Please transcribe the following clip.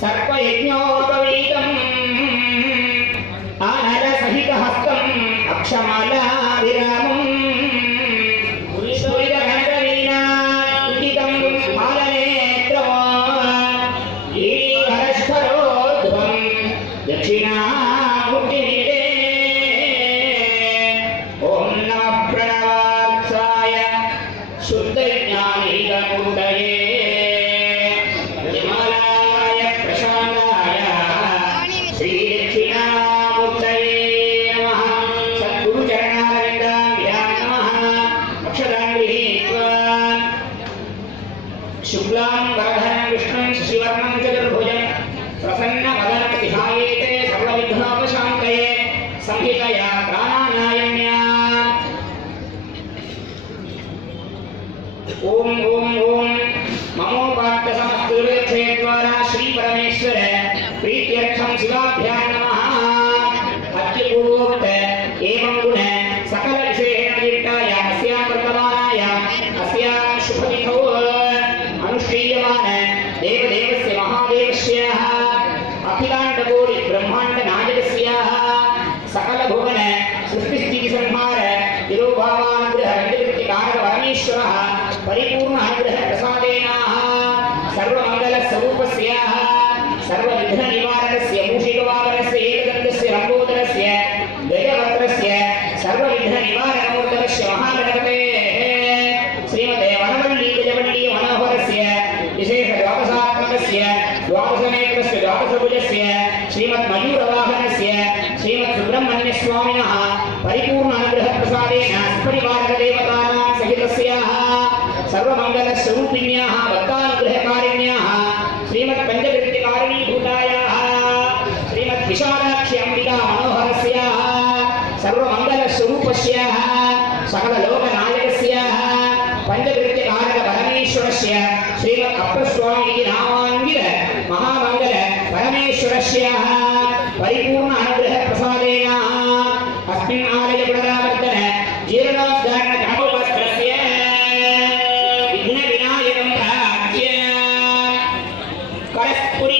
सर्पयज्ञोपवीतम् आनरसहितहस्तम् अक्षमाला विरामम् स्फुरितघनकवीनाङ्कितं मालनेत्रम् ईहरस्फरोध्वम् दक्षिणामूर्तिनिदे ॐ नमः प्रणवाक्षाय शुद्धज्ञानीगमूर्तये निर्मलाय प्रशान्ताय श्रीदक्षिणामूर्तये नमः। सद्गुरुचरणारविन्दाभ्यां नमः। अक्षतां गृहीत्वा शुक्लां वरदं विष्णुं शशिवर्णं चतुर्भुजं प्रसन्नवदनं ध्यायेते सर्वविघ्नोपशान्तये संहितया प्राणानायम्या। ओम ओम ओम ममोपात्त समस्तुर्वे द्वारा श्री परमेश्वर प्रीत्यर्थं शिवाभ्यां नमः। अत्युपूर्वोक्त एवं गुण सकल विषयेण युक्ताय अस्यां वर्तमानायां अस्यां शुभतिथौ अनुष्ठीयमान देवदेवस्य महादेवस्य अखिलाण्डकोटि ब्रह्माण्ड नायकस्य सकल भुवन सृष्टिस्थिति संहार तिरुभावानुग्रह रंजकृत्यकारक परमेश्वरः परिपूर्ण अनुग्रह प्रसादेन सर्वमंगल स्वरूपस्य सर्वविघ्न निवारणस्य मूषिकवाहनस्य एकदन्तस्य लंबोदरस्य गजवक्त्रस्य सर्वविघ्न निवारणमूर्तकस्य महागणपतेः श्रीमते वनवल्ली गजवल्ली मनोहरस्य विशेष द्वादशात्मकस्य द्वादशनेत्रस्य द्वादशभुजस्य श्रीमद्मयूरवाहनस्य श्रीमत्सुब्रह्मण्य स्वामिनः परिपूर्ण अनुग्रह प्रसादेन सपरिवार देवतानां सहितस्य सर्वमंगल स्वरूपिण्याः भक्तानुग्रहकारिण्याः श्रीमत्पञ्चकृत्यकारिणीभूतायाः श्रीमद्विशालाक्षी अम्बिका मनोहरस्य सर्वमंगल स्वरूपस्य सकल लोकनायकस्य पञ्चकृत्यकारक परमेश्वरस्य श्रीमत् अप्पस्वामी नामान्वित महामंगल परमेश्वरस्य परिपूर्ण अनुग्रह प्रसादेन अस्मिन् आलय पुनरावर्तन जीर्णोद्धारण धर्मवस्त्रस्य विघ्न विनायकं प्रार्थ्य करस्पुरी